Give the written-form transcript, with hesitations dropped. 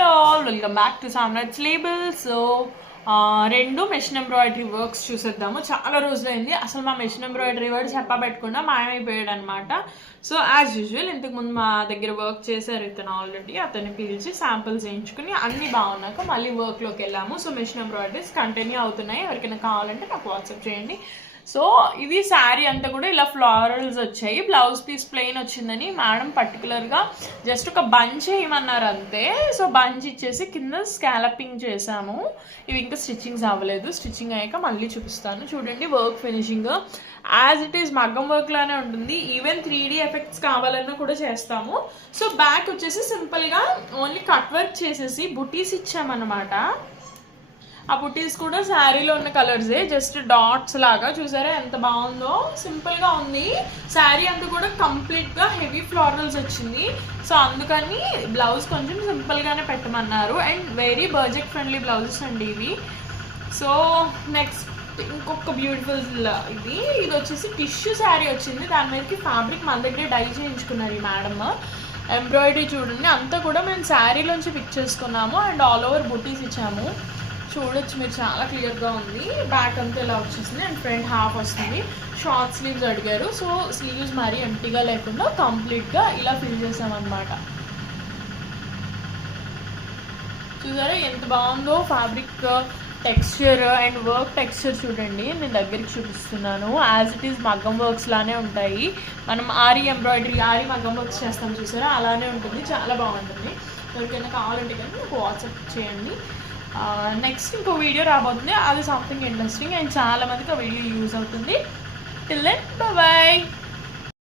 Hello all, welcome back to Samrat's labels. So రెండు machine embroidery works చూసేద్దాము. చాలా రోజులైంది అసలు మా మెషిన్ ఎంబ్రాయిడరీ వర్డ్ చెప్పబెట్టకుండా మాయమైపోయాడు అనమాట. సో యాజ్ యూజువల్ ఇంతకుముందు మా దగ్గర వర్క్ చేశారు ఇతను ఆల్రెడీ. అతన్ని పిలిచి శాంపిల్స్ వేయించుకుని అన్నీ బాగున్నాక మళ్ళీ వర్క్లోకి వెళ్ళాము. సో మెషిన్ ఎంబ్రాయిడరీస్ కంటిన్యూ అవుతున్నాయి. ఎవరికైనా కావాలంటే నాకు వాట్సాప్ చేయండి. సో ఇది శారీ అంతా కూడా ఇలా ఫ్లారల్స్ వచ్చాయి. బ్లౌజ్ పీస్ ప్లెయిన్ వచ్చిందని మేడం పర్టికులర్గా జస్ట్ ఒక బంచ్ వేయమన్నారు అంతే. సో బంచ్ ఇచ్చేసి కింద స్కాలపింగ్ చేసాము. ఇవి ఇంకా స్టిచ్చింగ్స్ అవ్వలేదు. స్టిచ్చింగ్ అయ్యాక మళ్ళీ చూపిస్తాను. చూడండి work finishing as it is మగ్గం వర్క్ లానే ఉంటుంది. ఈవెన్ 3D ఎఫెక్ట్స్ కావాలన్నా కూడా చేస్తాము. సో బ్యాక్ వచ్చేసి సింపుల్గా ఓన్లీ కట్ వర్క్ చేసేసి బుటీస్ ఇచ్చామన్నమాట. ఆ బుటీస్ కూడా శారీలో ఉన్న కలర్సే, జస్ట్ డాట్స్ లాగా. చూసారా ఎంత బాగుందో, సింపుల్గా ఉంది. శారీ అంతా కూడా కంప్లీట్గా హెవీ ఫ్లోరల్స్ వచ్చింది. సో అందుకని బ్లౌజ్ కొంచెం సింపుల్గానే పెట్టమన్నారు. And very budget friendly blouses అండి ఇవి. సో నెక్స్ట్ ఇంకొక బ్యూటిఫుల్ ఇది వచ్చేసి టిష్యూ శారీ వచ్చింది. దాని మీదకి ఫ్యాబ్రిక్ మన దగ్గర డై చేయించుకున్నారు ఈ మేడమ్. ఎంబ్రాయిడరీ చూడండి అంతా కూడా మేము శారీలోంచి పిక్ చేసుకున్నాము. అండ్ ఆల్ ఓవర్ బుటీస్ ఇచ్చాము. చూడొచ్చు మీరు, చాలా క్లియర్గా ఉంది. బ్యాక్ అంతా ఇలా వచ్చేసింది అండ్ ఫ్రంట్ హాఫ్ వస్తుంది. షార్ట్ స్లీవ్స్ అడిగారు. సో స్లీవ్స్ మరీ ఎంటీగా లేకుండా కంప్లీట్గా ఇలా ఫిల్ చేసామన్నమాట. చూసారా ఎంత బాగుందో fabric texture and work texture చూడండి. నేను దగ్గరికి చూపిస్తున్నాను. యాజ్ ఇట్ ఈస్ మగ్గం వర్క్స్ లానే ఉంటాయి. మనం ఆరి ఎంబ్రాయిడరీ, ఆరి మగ్గం వర్క్స్ చేస్తాం చూసారా, అలానే ఉంటుంది. చాలా బాగుంటుంది. ఎవరికైనా కావాలంటే కానీ నాకు వాట్సాప్ చేయండి. నెక్స్ట్ ఇంకో వీడియో రాబోతుంది. అది సంథింగ్ ఇంట్రెస్టింగ్ అండ్ చాలా మందికి ఆ వీడియో యూజ్ అవుతుంది. Till then bye.